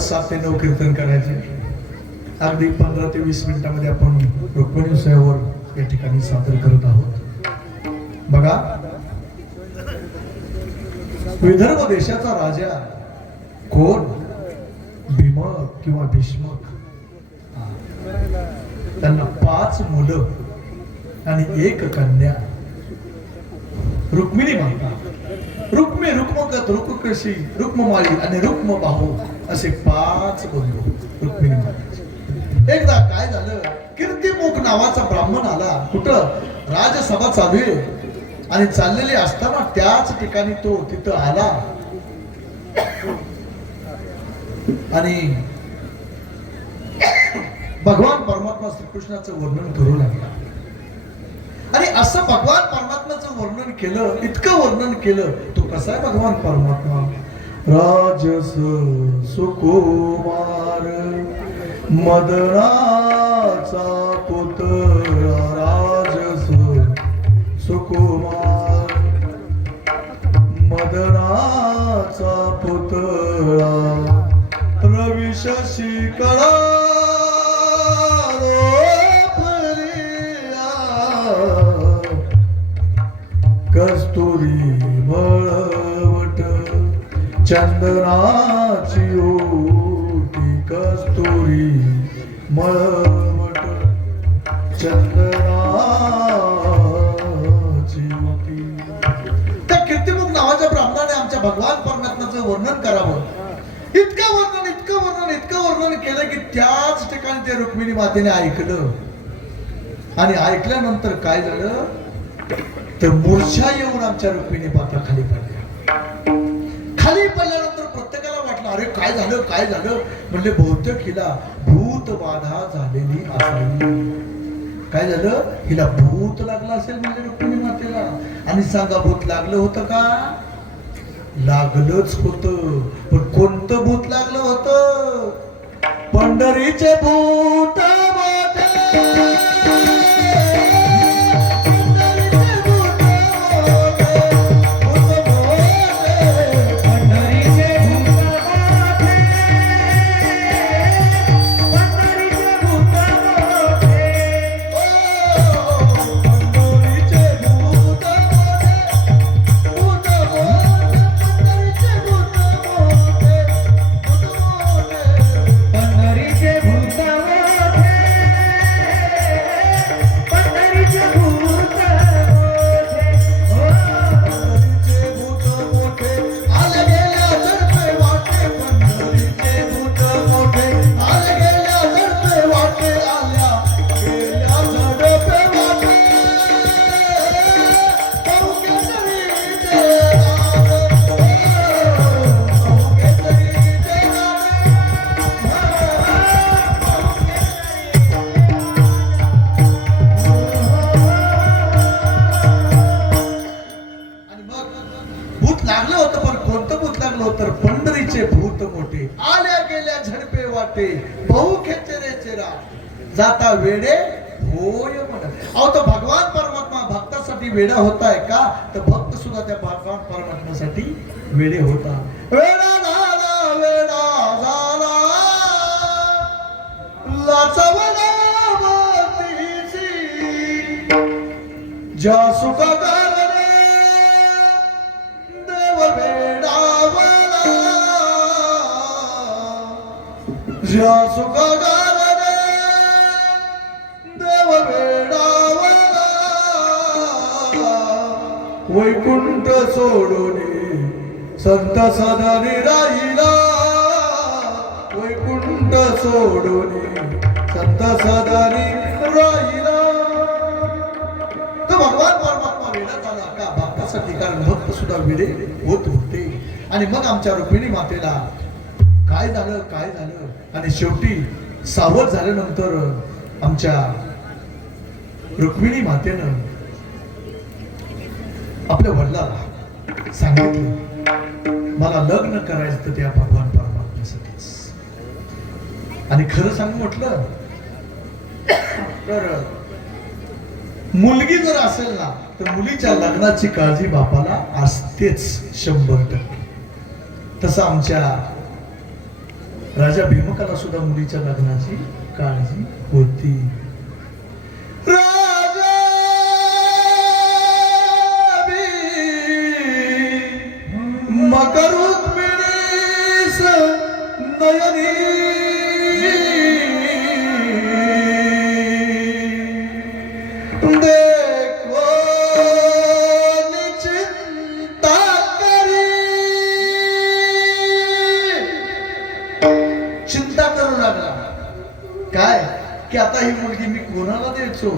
7 ते 9 कीर्तन करायचे. अगदी 15 ते 20 मिनिटांमध्ये आपण रुक्मिणी स्वयंवर या ठिकाणी सादर करत आहोत. बघा, विदर्भ देशाचा राजा कोण? भीमक किंवा भीष्मक. त्यांना 5 मुलं आणि 1 कन्या. रुक्मिणी म्हणतात. रुक्मी, रुक्मगत, रुक्मकशी, रुक्ममाळी आणि रुक्मबाहू असे 5 बंधू रुक्मिणी महाराज. एकदा काय झालं, कीर्तिमुख नावाचा ब्राह्मण आला. कुठं? राजसभा चालू आहे आणि चाललेली असताना त्याच ठिकाणी तो तिथं आला आणि भगवान परमात्मा श्रीकृष्णाचं वर्णन करू लागला. आणि असं भगवान परमात्म्याचं वर्णन केलं, इतकं वर्णन केलं. तो कसा आहे भगवान परमात्मा? राजस सुकुमार मदनाचा पुतळा. राजस सुकुमार मदनाचा पुतळा. रवी शशी कळा कस्तुरी मळवट चंदनाची ओटी. कस्तुरी मळवट चंदनाची ओटी. त्या कीर्तिमुख नावाच्या ब्राह्मणाने आमच्या भगवान परमात्म्याचं वर्णन करावं. इतकं वर्णन, इतकं वर्णन, इतकं वर्णन केलं की त्याच ठिकाणी ते रुक्मिणी मातेने ऐकलं. आणि ऐकल्यानंतर काय झालं, तर मूर्छा येऊन आमच्या रुक्मिणी माता खाली पडल्या. खाली पडल्यानंतर प्रत्येकाला वाटलं, अरे काय झालं, काय झालं? म्हणजे बहुतेक हिला भूत बाधा झालेली असेल. काय झालं? हिला भूत लागलं असेल म्हणजे रुक्मिणी मातेला. आणि सांगा, भूत लागलं होतं का? लागलंच होतं. पण कोणतं भूत लागलं होतं? पंढरीचे भूत. मेल्या झडपे वाटे बहु खेचरे चेरा जाता वेडे होय म्हण. अहो तो भगवान परमात्मा भक्तासाठी वेडा होताय का? तर भक्त सुद्धा त्या भगवान परमात्म्यासाठी वेडे होता. वेडा झाला वेडा झाला लाचवला मातीची ज्या सुखा गावले देव वेडावला ज्या सुखा गावले देव वेडावला वैकुंठ सोडून संत सदनी राहिला वैकुंठ सोडून संत सदनी राहिला. तो भगवान परमात्मा वेडा झाला का? भक्तासाठी. कारण भक्त सुद्धा वेडे होत होते. आणि मग आमच्या रुक्मिणी मातेला काय झालं आणि शेवटी सावध झाल्यानंतर आमच्या रुक्मिणी मातेनं आपल्या वडिलांना सांगितलं मला लग्न करायचं तर त्या भगवान परमात्म्यासाठीच. आणि खरं सांगू म्हटलं तर मुलगी जर असेल ना तर मुलीच्या लग्नाची काळजी बापाला असतेच 100%. तसं आमच्या राजा भीमकाला सुद्धा मुलीच्या लग्नाची काळजी होती. राजा मकरुत मिळेस नयनी देखो चिंता करी चिंता करू लागला. काय की आता ही मुलगी मी कोणाला द्यायचो.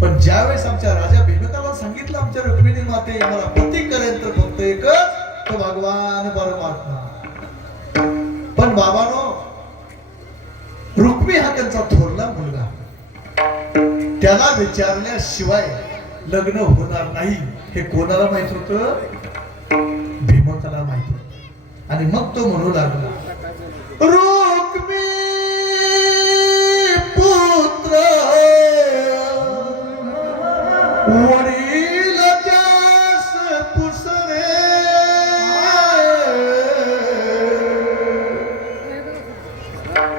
पण ज्यावेळेस आमच्या राजा भीमकाला सांगितलं आमच्या रुक्मिणी माते मला पती करेल तर फक्त एकच तो भगवान परमात्मा. पण बाबानो रुक्मी हा त्यांचा थोरला मुलगा. त्याला विचारल्याशिवाय लग्न होणार नाही हे कोणाला माहित होतं? भीमकाला माहित होत. आणि मग तो म्हणू लागला रुक्मी पुत्र वडील त्यास पुसरे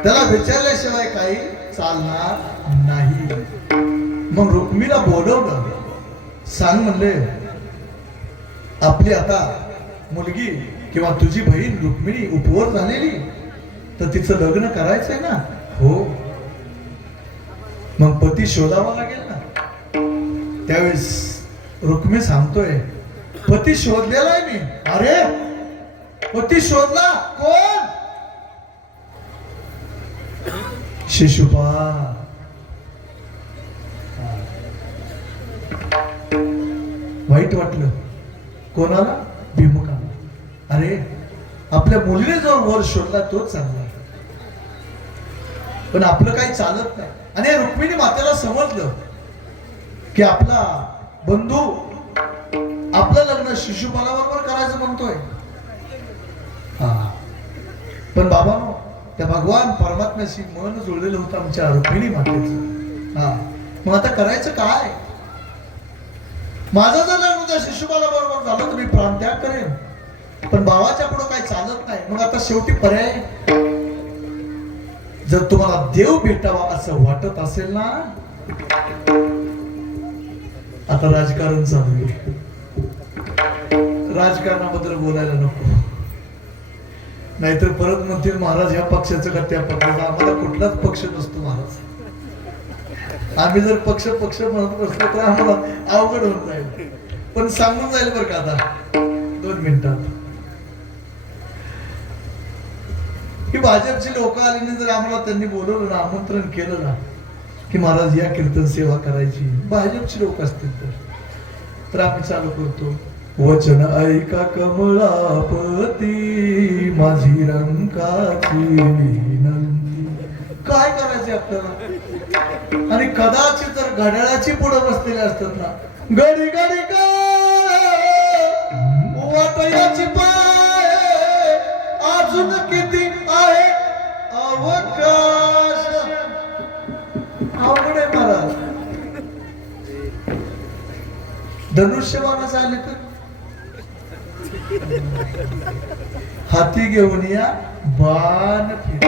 त्याला विचारल्याशिवाय काही चालणार नाही. मग रुक्मीला बोलवलं. सांग म्हणले आपली आता मुलगी किंवा तुझी बहीण रुक्मिणी उपवर झालेली तर तिचं लग्न करायचंय ना? हो. मग पती शोधावा लागेल ना. त्यावेळेस रुक्मी सांगतोय पती शोधलेला आहे मी. अरे पती शोधला? कोण? शिशुपाल. वाईट वाटलं कोणाला? भीमकाला. अरे आपल्या मुलीने जो वर शोधला तोच चांगला. पण आपलं काही चालत नाही. आणि रुक्मिणी मातेला समजलं की आपला बंधू आपलं लग्न शिशुपालाबरोबर करायचं म्हणतोय. पण बाबांनो त्या भगवान परमात्म्याशी मन जुळलेलं होतं आमच्या रुक्मिणी मातेचं. मग आता करायचं काय? माझं जर लग्न त्या शिशुपालाबरोबर झालं तर मी प्राणत्याग करेन. पण भावाच्या पुढे काही चालत नाही. मग आता शेवटी पर्याय जर तुम्हाला देव भेटावा असं वाटत असेल ना आता राजकारण चालू आहे. राजकारणाबद्दल बोलायला नको. नाहीतर परत म्हणतील महाराज ह्या पक्षाचं का त्या पक्षाचं. आम्हाला कुठलाच पक्ष नसतो महाराज. आम्ही जर पक्ष म्हणत बसलो तर आम्हाला अवघड होऊन जाईल. पण सांगून जाईल बरं का आता 2 मिनिटात की भाजपची लोक आली जर आम्हाला त्यांनी बोलवलं ना आमंत्रण केलं ना की महाराज या कीर्तन सेवा करायची भाजपची लोक असतील तर आम्ही चालू करतो. वचन ऐका कमळापती माझी रंकाची विनंती. काय करायचे आपल्याला? आणि कदाचित जर घड्याळाची पुढे बसलेले असतात ना घडी घडी वाटयाची पाय अजून किती आहे अवकाश अवघड आहे महाराज. धनुष्यबाणाचं आले तर हाती घेऊन या बाण फिर.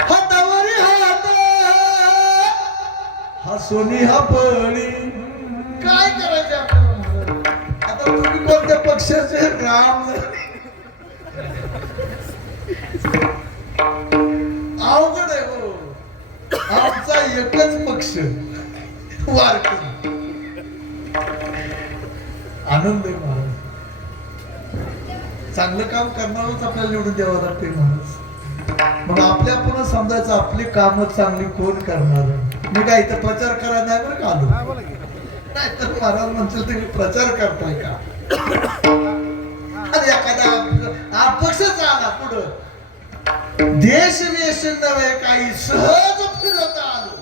हातावरी हात हा सोनी हा पळी. काय करायचं आपल्याला? आता तुम्ही कोणत्या पक्षाचे? राम अवघड आहे हो. आमचा एकच पक्ष वारकरी. आनंद आहे महाराज. चांगलं काम करणारच आपल्याला निवडून द्यावं लागते महाराज. मग आपल्या पुन्हा समजायचं आपली कामं चांगली कोण करणार. मी काय इथं प्रचार करायला नाही बरं का आलो. नाही तर महाराज म्हणतील तुम्ही प्रचार करताय का? आणि एखादा अपक्षच आला पुढं देश वेश नव्हे काही सहज फिरत आलो.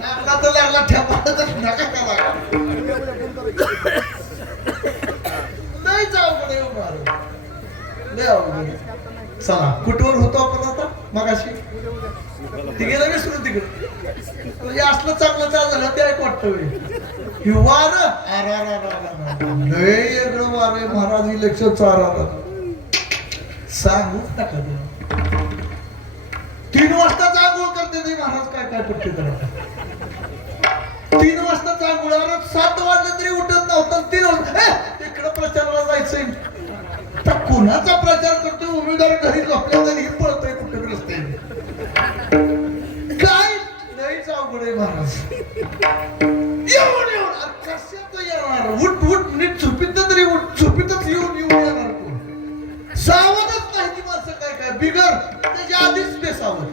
लागला तर लागला ठेपा तर नका करा. नाही जाऊ कडे महाराज लय अवघड. चला कुठवर होतो आपण आता मगाशी तिघेला विसरून तिकडे. म्हणजे असलं चांगलं चालू झालं ते ऐक वाटतं वार. लय वेगळं वार आहे महाराज. इलेक्शन चालू सांगूच नका. 3 वाजता आंघोळ करते नाही महाराज. काय काय पट्टी करा. 3 वाजता आंघोळ. 7 वाजले तरी उठत नव्हतं. 3 वाजता तिकडं प्रचाराला जायचंय. तर कुणाचा प्रचार करतो? उमेदवार घरी झोपल्या तरी पळतोय कुठे रस्त्याने. काय लईच अवघड आहे महाराज. येऊन कशाचं येणार? उठ उठ नीट झोपीत तरी उठ. झोपीतच येऊन येणार कोण? सावधच नाही ती माणसं. काय काय बिगर त्याच्या आधीच बेसावत.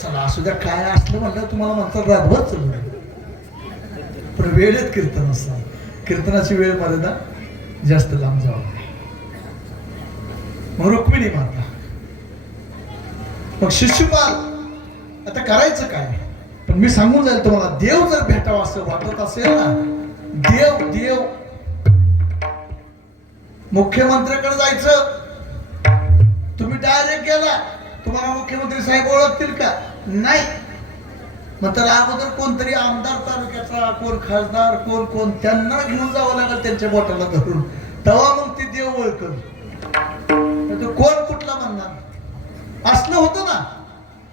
चला असू द्या. काय असलं म्हटलं तुम्हाला म्हणतात रातभर चालू. पण वेळेत कीर्तन असतात. कीर्तनाची वेळ मर्यादा जास्त लांब जावं. मग रुक्मिणी माता. मग शिशुपाल आता करायचं काय? पण मी सांगून जाईल तुम्हाला. देव जर भेटावा असं वाटत असेल ना. देव देव मुख्यमंत्र्याकडे जायचं. तुम्ही डायरेक्ट गेला तुम्हाला मुख्यमंत्री साहेब ओळखतील का? नाही. मग तर अगोदर कोणतरी आमदार तालुक्याचा, कोण खासदार, कोण कोण त्यांना घेऊन जावं लागेल त्यांच्या बोटाला धरून. तेव्हा मग ते देव ओळखल. कोण कुठला म्हणणार असलं होतं ना.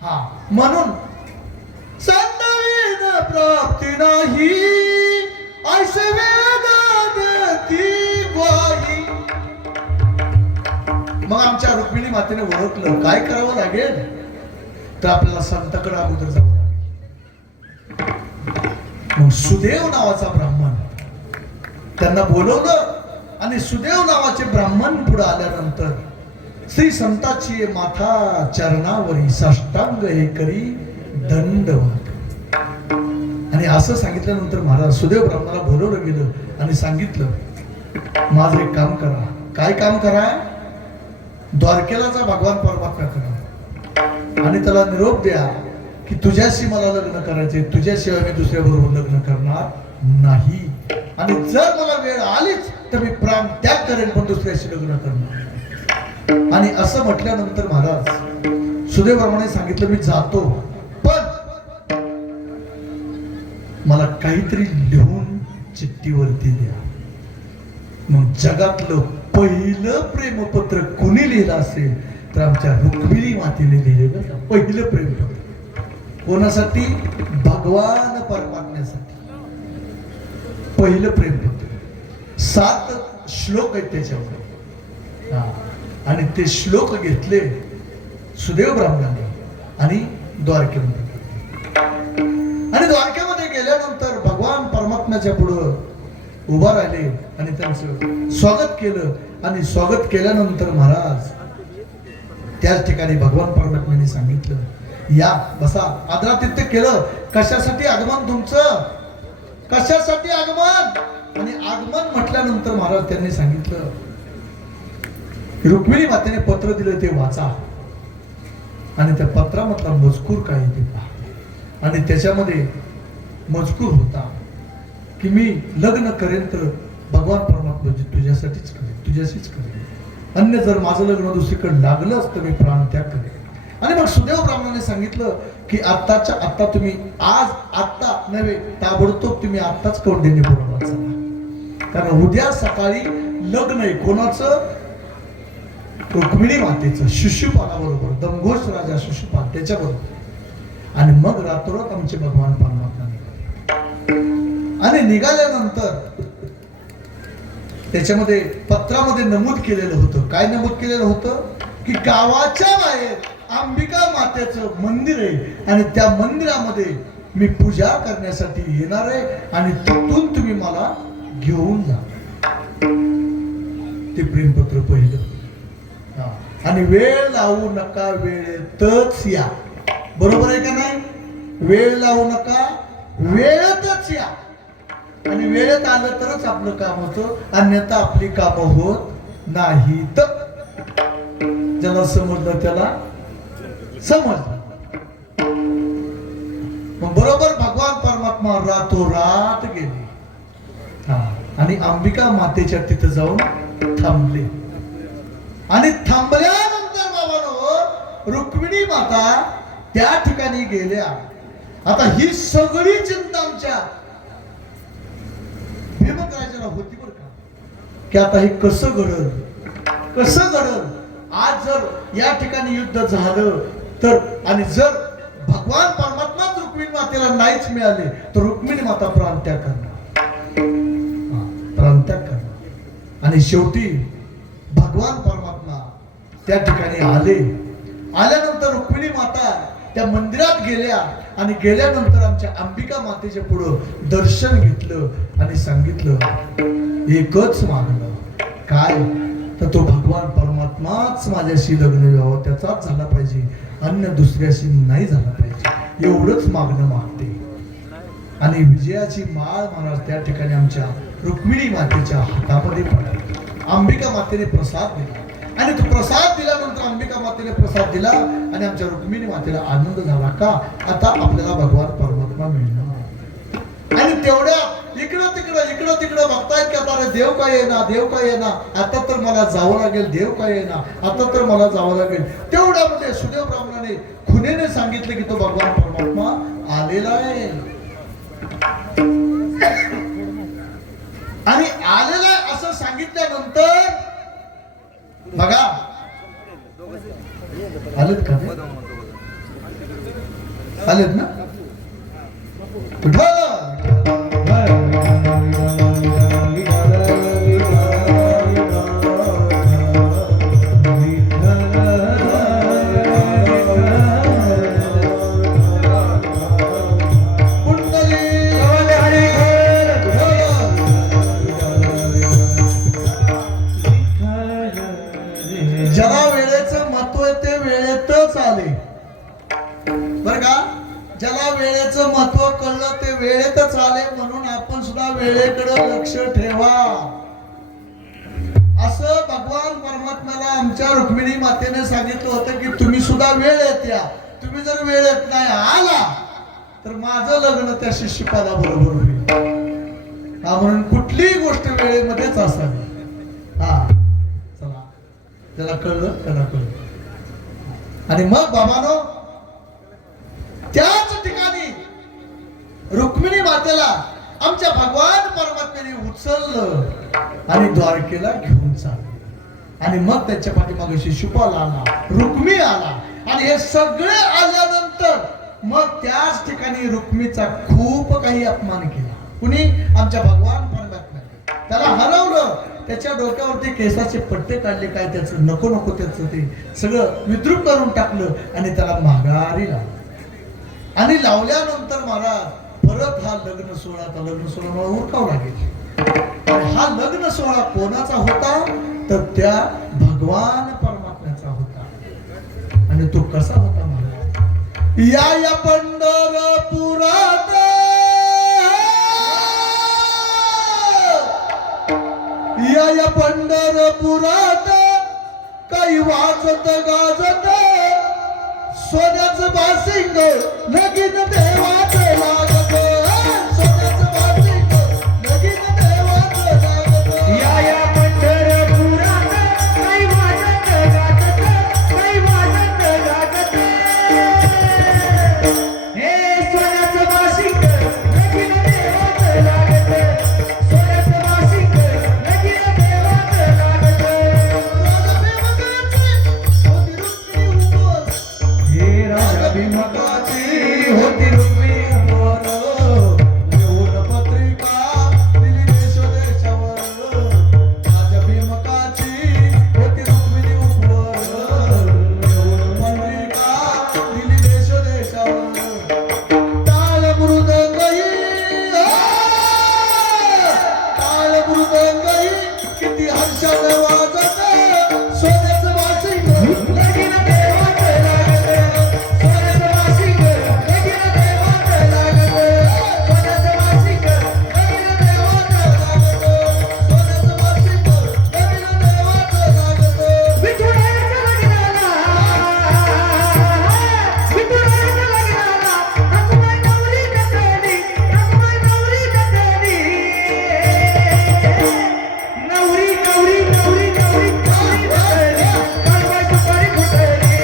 हा म्हणून संतवीन प्राप्ती नाही ऐसे वेदांती ग्वाही. मग आमच्या रुक्मिणी मातेने ओळखलं. काय करावं लागेल? तर आपल्याला संताकडे अगोदर जावं लागेल. मग सुदेव नावाचा ब्राह्मण त्यांना बोलवलं. आणि सुदेव नावाचे ब्राह्मण पुढे आल्यानंतर श्री संताची माथा चरणावरी साष्टांग हे करी दंडवत. आणि असं सांगितल्यानंतर महाराज सुदेव ब्राह्मणाला बोलवलं गेलं आणि सांगितलं माझं एक काम करा. काय काम करा? द्वारकेला जा भगवान परमात्म्याकडे आणि त्याला निरोप द्या की तुझ्याशी मला लग्न करायचे. तुझ्याशिवाय मी दुसऱ्या बरोबर लग्न करणार नाही. आणि जर मला वेळ आलीच तर मी प्राण त्याग करेन पण दुसऱ्याशी लग्न करणार. आणि असं म्हटल्यानंतर महाराज सुदेव ब्राह्मणाने सांगितलं मी जातो पण मला काहीतरी लिहून चिठ्ठीवरती द्या. मग जगातलं पहिलं प्रेमपत्र कुणी लिहिलं असेल तर आमच्या रुक्मिणी मातेने लिहिलेलं पहिलं प्रेमपत्र. कोणासाठी? भगवान परमात्म्यासाठी पहिलं प्रेमपत्र. 7 श्लोक आहेत त्याच्यावर. आणि ते श्लोक घेतले सुदेव ब्राह्मणाने आणि द्वारकेमध्ये. आणि द्वारकेमध्ये गेल्यानंतर भगवान परमात्म्याच्या पुढं उभा राहिले आणि त्यांचं स्वागत केलं. आणि स्वागत केल्यानंतर महाराज त्याच ठिकाणी भगवान परमात्म्याने सांगितलं या बसा. आदरातिथ्य केलं. कशासाठी आगमन तुमचं? कशासाठी आगमन? आणि आगमन म्हटल्यानंतर महाराज त्यांनी सांगितलं रुक्मिणी मातेने पत्र दिलं ते वाचा. आणि त्या पत्रामधला मजकूर काय ते पहा. आणि त्याच्यामध्ये मजकूर होता की मी लग्न करेन तर भगवान परमात्मा तुझ्यासाठीच करेन, तुझ्याशीच करेन, अन्य जर माझं लग्न दुसरीकडे लागलं असतं मी प्राणत्याग करेन. आणि मग सुदैव ब्राह्मणाने सांगितलं की आत्ताच्या आत्ता तुम्ही आज आत्ता नव्हे ताबडतोब तुम्ही आत्ताच कौंडिन्य बरोबर चला, कारण उद्या सकाळी लग्न आहे. कोणाचं? रुक्मिणी मातेचं, शिशुपालाबरोबर, दमघोष राजा शिशुपाल त्याच्याबरोबर. आणि मग रातोरात आमचे भगवान परमात्मा निघाले. आणि निघाल्यानंतर त्याच्यामध्ये पत्रामध्ये नमूद केलेलं होतं. काय नमूद केलेलं होतं? की गावाच्या बाहेर अंबिका मातेचं मंदिर आहे आणि त्या मंदिरामध्ये मी पूजा करण्यासाठी येणार आहे आणि तिथून तुम्ही मला घेऊन जा. ते प्रेमपत्र पहिलं. आणि वेळ लावू नका, वेळेतच या. बरोबर आहे का नाही? वेळ लावू नका, वेळेतच या. आणि वेळेत आलं तरच आपलं काम होतं, अन्यथा आपली कामं होत नाहीत. ज्याला समजलं त्याला समजलं. मग बरोबर भगवान परमात्मा रातोरात गेले आणि अंबिका मातेच्या तिथं जाऊन थांबले. आणि थांबल्यानंतर बाबांनो रुक्मिणी माता त्या ठिकाणी गेल्या. आता ही सगळी चिंता आमच्या भीमराजाला होती बरं का, की आता हे कसं घडल, कसं घडल. आज जर या ठिकाणी युद्ध झालं तर, आणि जर भगवान परमात्मा रुक्मिणी मातेला नाहीच मिळाले तर रुक्मिणी माता प्राणत्याग करणार, प्राणत्याग करणार. आणि शेवटी भगवान परमात्मा त्या ठिकाणी आले. आल्यानंतर रुक्मिणी माता त्या मंदिरात गेल्या आणि गेल्यानंतर आमच्या अंबिका मातेच्या पुढं दर्शन घेतलं आणि सांगितलं एकच मागणं. काय? तर तो भगवान परमात्माच माझ्याशी लग्न व्हावं, त्याचाच झाला पाहिजे, अन्य दुसऱ्याशी नाही झाला पाहिजे, एवढंच मागणं मागते. आणि विजयाची माळ महाराज त्या ठिकाणी आमच्या रुक्मिणी मातेच्या हातामध्ये पडली. अंबिका मातेने प्रसाद दिला आणि तो प्रसाद दिल्यानंतर अंबिका मातेने प्रसाद दिला आणि आमच्या रुक्मिणी मातेला आनंद झाला. का? आता आपल्याला भगवान परमात्मा मिळणार. आणि तेवढ्या इकडं तिकडं बघतायत की आता देव काय येणार, देव काय येणार, आता तर मला जावं लागेल, देव काय येणार, आता तर मला जावं लागेल. तेवढ्यामध्ये सुदैव ब्राह्मणाने खुनेने सांगितले की तो भगवान परमात्मा आलेला आहे. आणि आलेला आहे असं सांगितल्यानंतर बघा आलेत का? आलेत ना? ज्याला वेळेचं महत्व आहे ते वेळेतच आले बर का. ज्याला वेळेचं महत्व कळलं ते वेळेतच आले. म्हणून आपण सुद्धा वेळेकडे लक्ष ठेवा. असं भगवान परमात्म्याला आमच्या रुक्मिणी मातेने सांगितलं होतं की तुम्ही सुद्धा वेळेत या. तुम्ही जर वेळेत नाही आला तर माझं लग्न त्या शिशुपाला बरोबर होईल. म्हणून कुठलीही गोष्ट वेळेमध्येच असावी. चला, त्याला कळलं, त्याला कळलं. आणि मग बाबानो त्याच ठिकाणी रुक्मिणी मातेला आमच्या भगवान परमात्म्याने उचललं आणि द्वारकेला घेऊन चालले. आणि मग त्याच्या पाठीमागे शिशुपाल आला, रुक्मी आला. आणि हे सगळे आल्यानंतर मग त्याच ठिकाणी रुक्मीचा खूप काही अपमान केला. कुणी? आमच्या भगवान परमात्म्याने. त्याला हरवलं, त्याच्या डोक्यावरती केसाचे पट्टे काढले, काय त्याचं नको नको त्याचं ते सगळं विद्रूप करून टाकलं आणि त्याला माघारी लावलं. आणि लावल्यानंतर महाराज परत हा लग्न सोहळा मला उरकावं लागेल. आणि हा लग्न सोहळा कोणाचा होता? तर त्या भगवान परमात्म्याचा होता. आणि तो कसा होता महाराज? या पंढरपुरात या पंढरपुरात काही वाजत गाजत सोन्याचं बासिंग लगीन देवाचं लागत. सोन्याचं बासिंग भीमकाची होती रुक्मिणीवर लिहून पत्रिका दिली देशोदेशावर माझ्या भीमकाची होती रुक्मिणीवर लिहून पत्रिका दिली देशोदेशावर टाळ मृदंगही किती हर्षाने वाजत सोन्याचं वासिंग लगीन देवात लागत सोन्याचं वासिंग लगीन देवात लागत सोन्याचं वासिंग लगीन देवात लागत सोन्याचं वासिंग लगीन देवात लागत विठुरायाच्या लग्नाला हसुबाई नवरी नटली नवरी नवरी नवरी नवरी कालवाई सुपारी फुटली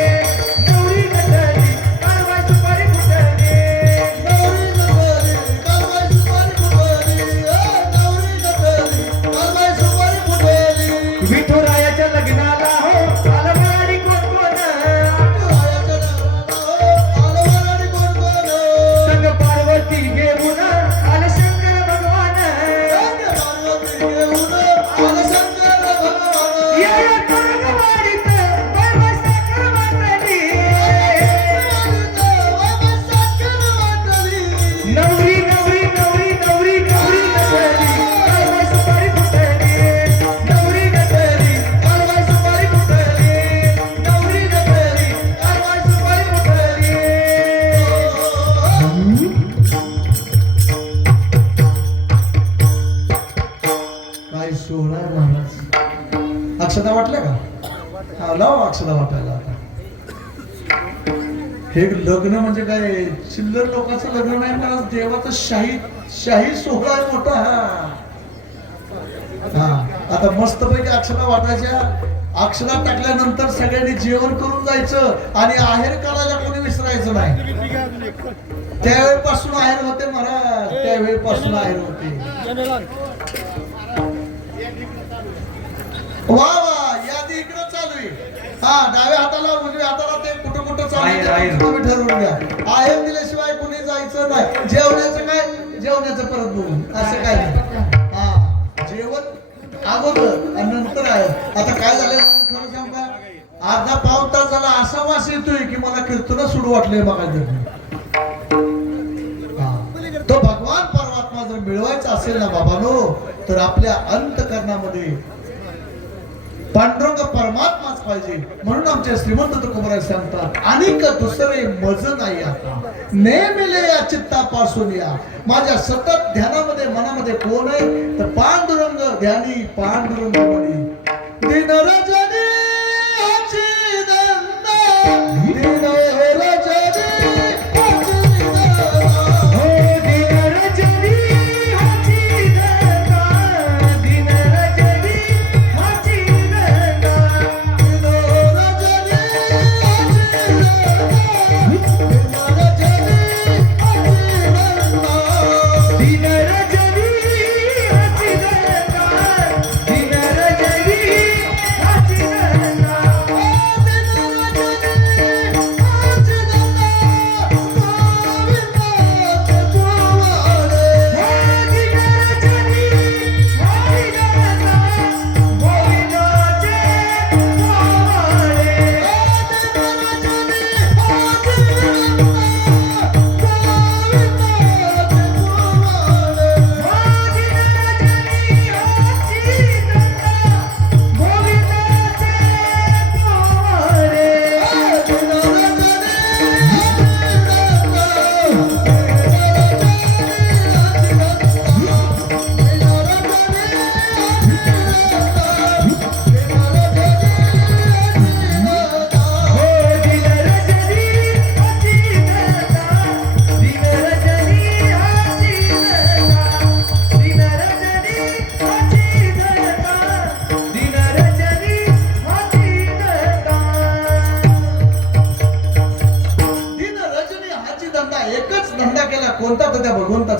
नवरी नटली कालवाई सुपारी फुटली नवरी नटली कालवाई सुपारी फुटली नवरी नटली कालवाई सुपारी फुटली विठुरायाच्या लग्नाला हो आलवारी कोण कोण विठुरायाच्या लग्नाला हो आलवारी कोण कोण संग पार्वती घेऊन आले शंकर भगवान संग पार्वती घेऊन आले शंकर भगवान या तरंगवाडीत वैभव साखर वाटली नवरी नवरी नवरी नवरी नवरी नटली कालवाई सुपारी फुटली नवरी नटली कालवाई सुपारी फुटली नवरी नटली कालवाई सुपारी फुटली काय सोहळा आहे महाराज अक्षता वाटल्या का हा लाव अक्षता वाटायला आता हे लग्न म्हणजे काय चिल्लर लोकांचं लग्न नाही महाराज देवाचं शाही सोहळा आहे मोठा हा आता मस्तपैकी अक्षता वाटायच्या अक्षता टाकल्यानंतर सगळ्यांनी जेवण करून जायचं आणि आहेर काढायला कोणी विसरायचं नाही त्यावेळेपासून आहेर होते महाराज त्यावेळेपासून आहेर होते वा वा यादी इकडे चालू आहे हा डाव्या हाताला उजव्या हाताला ते कुठं कुठं चालू आहे तुम्ही ठरवून घ्या आहेर दिल्याशिवाय कुणी जायचं नाही जेवण्याचं काय जेवण्याचं परत बोलून असं काय नाही हा जेवण अगोदर आणि नंतर आहे आता काय झालं खरं सांग का अर्धा पाऊण तास झाला असा वास येतोय की मला कीर्तन सुरू वाटले बघा तो भगवान परमात्मा जर मिळवायचा असेल ना बाबानो तर आपल्या अंतकरणामध्ये पांडुरंग परमात्माच पाहिजे म्हणून आमचे श्रीमंत तुकोबराय सांगतात अनेक दुसरे मज नाही आता नेमिले या चित्तापासून या माझ्या सतत ध्यानामध्ये मनामध्ये कोण आहे तर पांडुरंग ध्यानी पांडुरंग म्हणी दिन रजनी अचिदंता दिन रजनी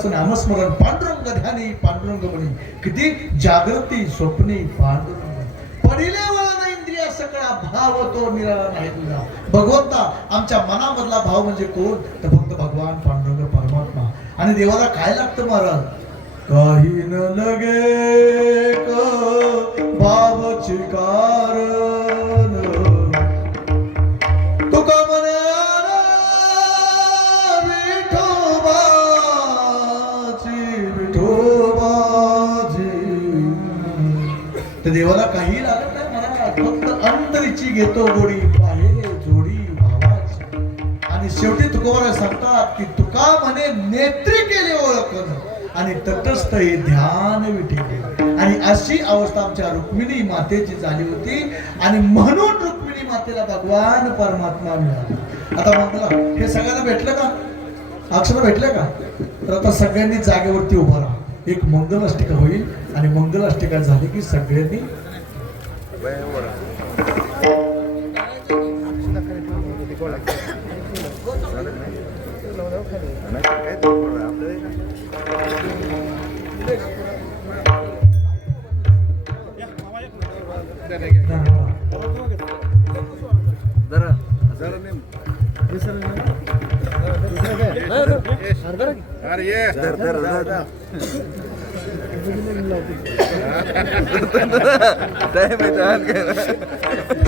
नामस्मरण पांडुरंग ध्यानी पांडुरंग म्हणी किती जागृती स्वप्नी पांडुरंग पडिले वळण इंद्रिया सगळा भाव तो निराळा नाही तुझा. भगवंता आमच्या मनामधला भाव म्हणजे कोण तर फक्त भगवान पांडुरंग परमात्मा. आणि देवाला काय लागतं महाराज? काही न लगे भावची कारण तुका म्हणे तर देवाला काही लागत नाही मला. फक्त अंतरीची घेतो गोडी पाहे जोडी भावाची. आणि शेवटी तुकोबरा सांगतात की तुका म्हणे नेत्री केले ओळखन आणि तटस्थ हे ध्यान विठे. आणि अशी अवस्था आमच्या रुक्मिणी मातेची झाली होती. आणि म्हणून रुक्मिणी मातेला भगवान परमात्मा मिळाला. आता मंगला हे सगळ्यांना भेटलं का? अक्षर भेटलं का? तर आता सगळ्यांनी जागेवरती उभं राहा. एक मंगल अष्टिका होईल आणि मंगल अष्टिका झाली की सगळ्यांनी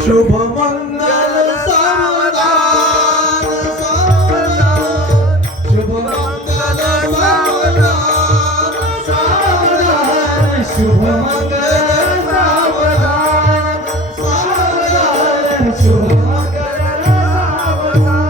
शुभ मंगल सावधान सावधान शुभ मंगल सावधान सावधान शुभ मंगल सावधान सावधान शुभ मंगल सावधान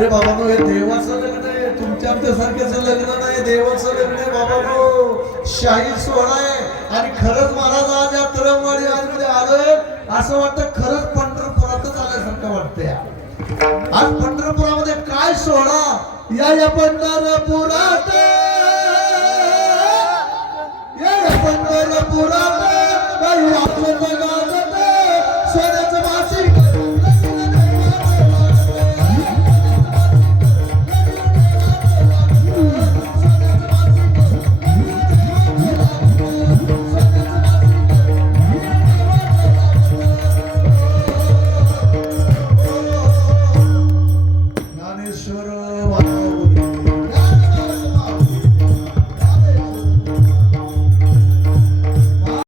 अरे बाबा हे देवाचं लग्न आहे, तुमच्या आमच्या सारख्याचं लग्न नाही, देवाचं लग्न आहे बाबा, शाही सोहळा आहे. आणि खरंच महाराज आज या तरंगवाडी मध्ये आलोय असं वाटतं, खरंच पंढरपुरातच आल्यासारखं वाटतंय. आज पंढरपुरामध्ये काय सोहळा, या पंढरपुरात, या पंढरपुरात काही वाचलं का